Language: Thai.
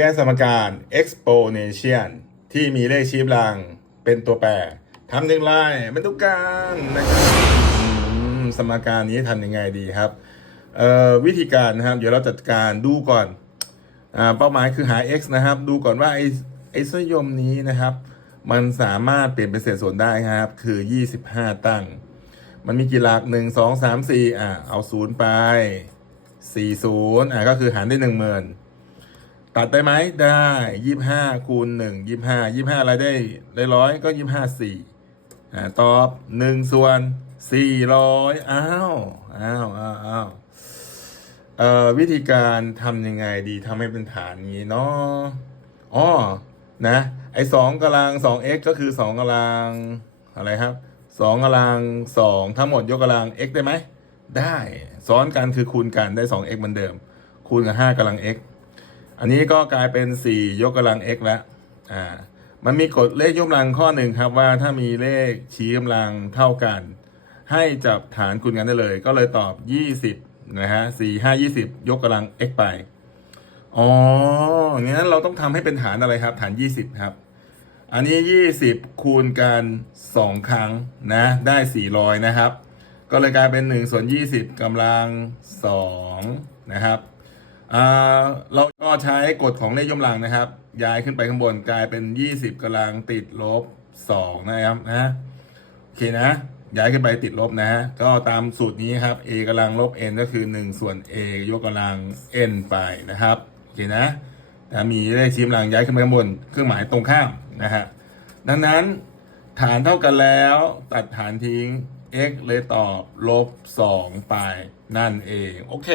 แก้สมการ exponential ที่มีเลขชี้กำลังเป็นตัวแปรทำอย่างไรเป็นตัวการนะครับสมการนี้ทำยังไงดีครับวิธีการนะครับ เดี๋ยวเราจัดการดูก่อนอเป้าหมายคือหา x นะครับ ดูก่อนว่าไอ้ไอ้สยมนี้นะครับ มันสามารถเปลี่ยนเป็นเศษส่วนได้ครับ คือ 25 ตั้ง มันมีกี่หลัก 1 2 3 4อะเอาศูนย์ไป 40อะก็คือหารได้ 10,000 ตัดได้ไหมได้25คูณ1 25 25อะไรได้ได้ร้อยก็25 4อ่าตอบ1ส่วน400อ้าวอ้าวอ้าวอ้าวเอ่อวิธีการทำยังไงดีทำให้เป็นฐานนี้เนาะอ๋อนะไอ้สองกำลังสอง x ก็คือสองกำลังอะไรครับสองกำลังสองทั้งหมดยกกำลัง x ได้ไหมได้ ซ้อนกันคือคูณกันได้ 2x เหมือนเดิม คูณกับ5กำลัง x อันนี้ก็กลายเป็น 4 ยกกำลัง x แล้วอ่ามันมีกฎเลขยกกำลังข้อหนึ่งครับว่าถ้ามีเลขชี้กำลังเท่ากัน ให้จับฐานคูณกันได้เลย ก็เลยตอบ 20นะฮะ4 5 20 ยกกำลัง x ไปอ๋องั้นเราต้องทำให้เป็นฐานอะไรครับ ฐาน 20 ครับ อันนี้ 20 คูณกัน2ครั้งนะได้ 400 นะครับ ก็เลยกลายเป็น 1 ส่วน 20กำลัง2นะครับ เราก็ใช้กฎของเลขยกกำลังนะครับ ย้ายขึ้นไปข้างบนกลายเป็น 20กำลังติดลบ 2 นะครับนะโอเคนะ ย้ายขึ้นไปติดลบนะ ก็ตามสูตรนี้ครับ a กำลังลบ n ก็คือ 1 ส่วน a ยกกำลัง n ไปนะครับโอเคนะนะมีเลขชี้กำลังย้ายขึ้นไปข้างบนเครื่องหมายตรงข้ามนะฮะดังนั้นฐานเท่ากันแล้วตัดฐานทิ้ง x เลยตอบลบ2ไปนั่นเอง โอเค